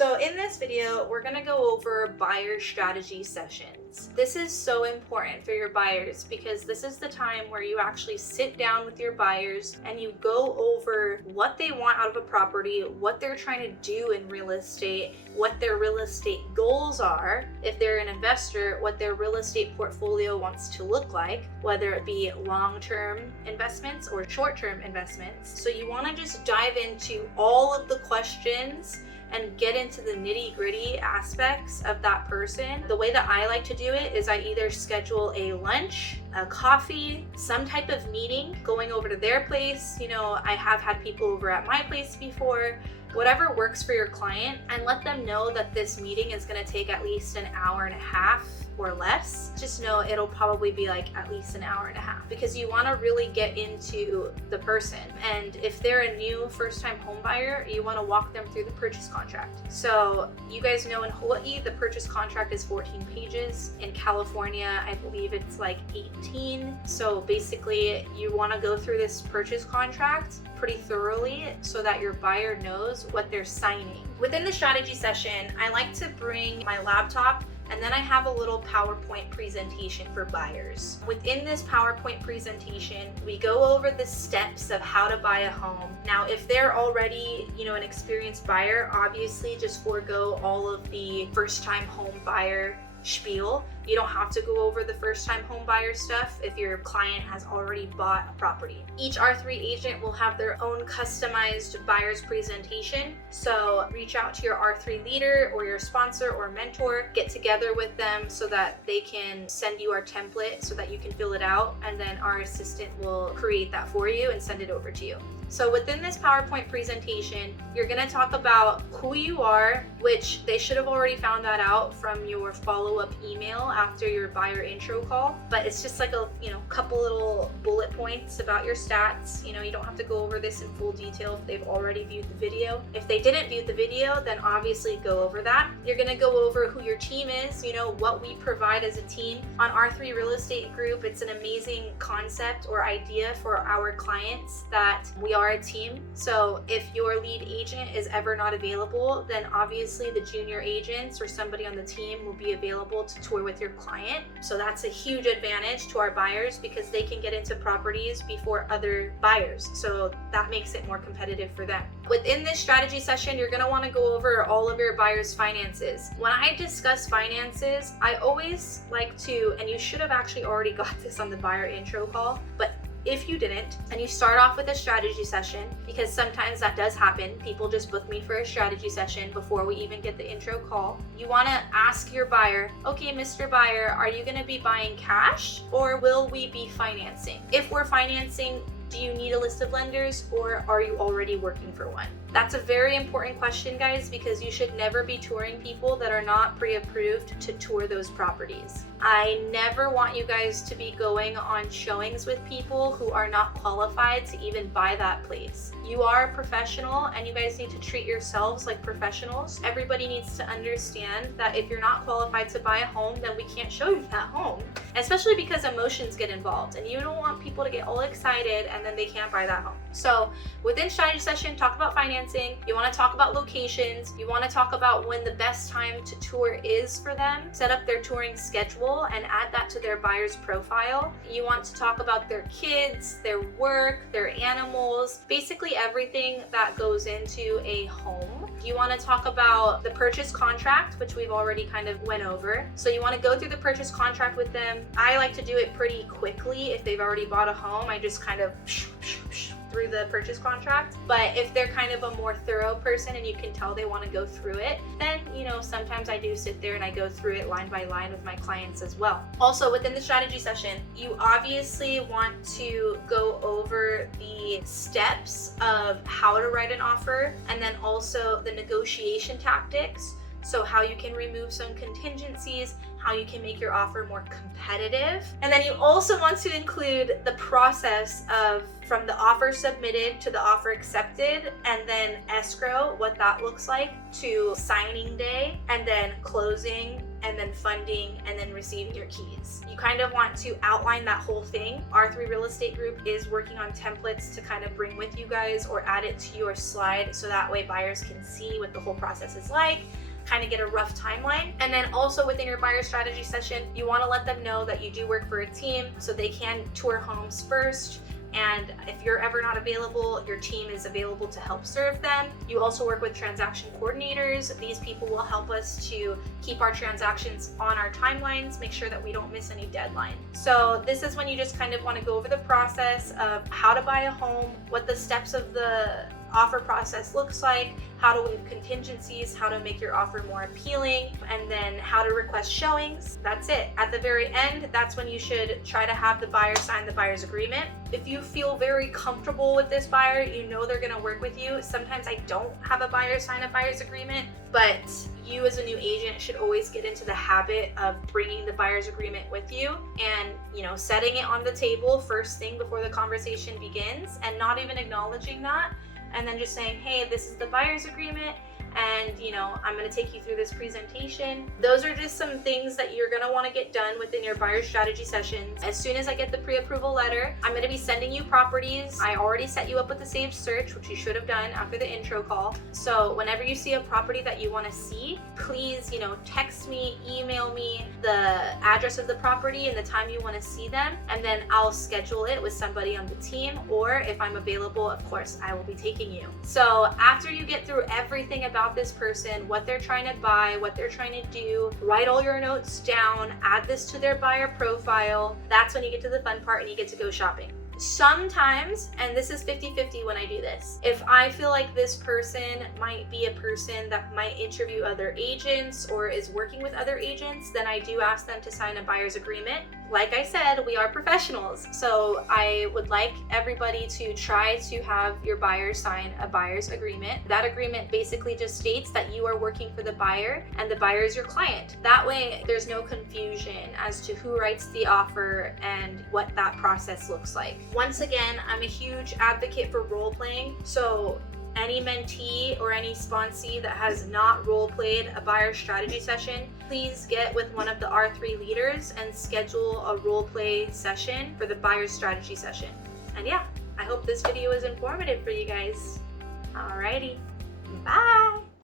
So in this video, we're gonna go over buyer strategy sessions. This is so important for your buyers because this is the time where you actually sit down with your buyers and you go over what they want out of a property, what they're trying to do in real estate, what their real estate goals are, if they're an investor, what their real estate portfolio wants to look like, whether it be long-term investments or short-term investments. So you wanna just dive into all of the questions and get into the nitty-gritty aspects of that person. The way that I like to do it is I either schedule a lunch, a coffee, some type of meeting, going over to their place. You know, I have had people over at my place before. Whatever works for your client, and let them know that this meeting is gonna take at least an hour and a half or less. Just know it'll probably be like at least an hour and a half because you want to really get into the person. And if they're a new first-time home buyer, you want to walk them through the purchase contract. So you guys know in Hawaii, the purchase contract is 14 pages. In California, I believe it's like 18. So basically, you want to go through this purchase contract pretty thoroughly so that your buyer knows what they're signing. Within the strategy session, I like to bring my laptop, and then I have a little PowerPoint presentation for buyers. Within this PowerPoint presentation, we go over the steps of how to buy a home. Now, if they're already, an experienced buyer, obviously just forego all of the first-time home buyer spiel. You don't have to go over the first-time home buyer stuff if your client has already bought a property. Each R3 agent will have their own customized buyer's presentation. So reach out to your R3 leader or your sponsor or mentor, get together with them so that they can send you our template so that you can fill it out, and then our assistant will create that for you and send it over to you. So within this PowerPoint presentation, you're gonna talk about who you are, which they should have already found that out from your follow-up email after your buyer intro call. But it's just like a couple little bullet points about your stats. You don't have to go over this in full detail if they've already viewed the video. If they didn't view the video, then obviously go over that. You're gonna go over who your team is, what we provide as a team. On R3 Real Estate Group, it's an amazing concept or idea for our clients that we are a team. So if your lead agent is ever not available, then obviously the junior agents or somebody on the team will be available to tour with your client. So that's a huge advantage to our buyers because they can get into properties before other buyers. So that makes it more competitive for them. Within this strategy session, you're going to want to go over all of your buyers' finances. When I discuss finances, I always like to, and you should have actually already got this on the buyer intro call, but if you didn't, and you start off with a strategy session, because sometimes that does happen, people just book me for a strategy session before we even get the intro call. You want to ask your buyer, okay, Mr. Buyer, are you going to be buying cash or will we be financing? If we're financing, do you need a list of lenders or are you already working for one? That's a very important question, guys, because you should never be touring people that are not pre-approved to tour those properties. I never want you guys to be going on showings with people who are not qualified to even buy that place. You are a professional and you guys need to treat yourselves like professionals. Everybody needs to understand that if you're not qualified to buy a home, then we can't show you that home, especially because emotions get involved and you don't want people to get all excited and then they can't buy that home. So within strategy session, talk about financing. You want to talk about locations. You want to talk about when the best time to tour is for them. Set up their touring schedule and add that to their buyer's profile. You want to talk about their kids, their work, their animals, basically everything that goes into a home. You want to talk about the purchase contract, which we've already kind of went over. So you want to go through the purchase contract with them. I like to do it pretty quickly. If they've already bought a home, I just kind of through the purchase contract. But if they're kind of a more thorough person and you can tell they want to go through it, then sometimes I do sit there and I go through it line by line with my clients as well. Also within the strategy session, you obviously want to go over the steps of how to write an offer and then also the negotiation tactics. So how you can remove some contingencies, how you can make your offer more competitive. And then you also want to include the process of from the offer submitted to the offer accepted, and then escrow, what that looks like, to signing day, and then closing, and then funding, and then receiving your keys. You kind of want to outline that whole thing. R3 Real Estate Group is working on templates to kind of bring with you guys or add it to your slide so that way buyers can see what the whole process is like, kind of get a rough timeline. And then also within your buyer strategy session, you want to let them know that you do work for a team so they can tour homes first. And if you're ever not available, your team is available to help serve them. You also work with transaction coordinators. These people will help us to keep our transactions on our timelines, make sure that we don't miss any deadline. So this is when you just kind of want to go over the process of how to buy a home, what the steps of the offer process looks like, how to remove contingencies, how to make your offer more appealing, and then how to request showings. That's it. At the very end, that's when you should try to have the buyer sign the buyer's agreement. If you feel very comfortable with this buyer, you know they're going to work with you. Sometimes I don't have a buyer sign a buyer's agreement, but you as a new agent should always get into the habit of bringing the buyer's agreement with you and, setting it on the table first thing before the conversation begins, and not even acknowledging that, and then just saying, hey, this is the buyer's agreement, and I'm going to take you through this presentation. Those are just some things that you're going to want to get done within your buyer strategy sessions. As soon as I get the pre-approval letter, I'm going to be sending you properties. I already set you up with the saved search, which you should have done after the intro call. So whenever you see a property that you want to see, please, text me, email me the address of the property and the time you want to see them, and then I'll schedule it with somebody on the team, or if I'm available, of course, I will be taking you. So after you get through everything about this person, what they're trying to buy, what they're trying to do, write all your notes down, add this to their buyer profile. That's when you get to the fun part and you get to go shopping. Sometimes, and this is 50-50 when I do this, if I feel like this person might be a person that might interview other agents or is working with other agents, then I do ask them to sign a buyer's agreement. Like I said, we are professionals, so I would like everybody to try to have your buyer sign a buyer's agreement. That agreement basically just states that you are working for the buyer and the buyer is your client. That way, there's no confusion as to who writes the offer and what that process looks like. Once again, I'm a huge advocate for role playing, so any mentee or any sponsee that has not role played a buyer strategy session, please get with one of the R3 leaders and schedule a role play session for the buyer strategy session. And yeah, I hope this video was informative for you guys. Alrighty, bye!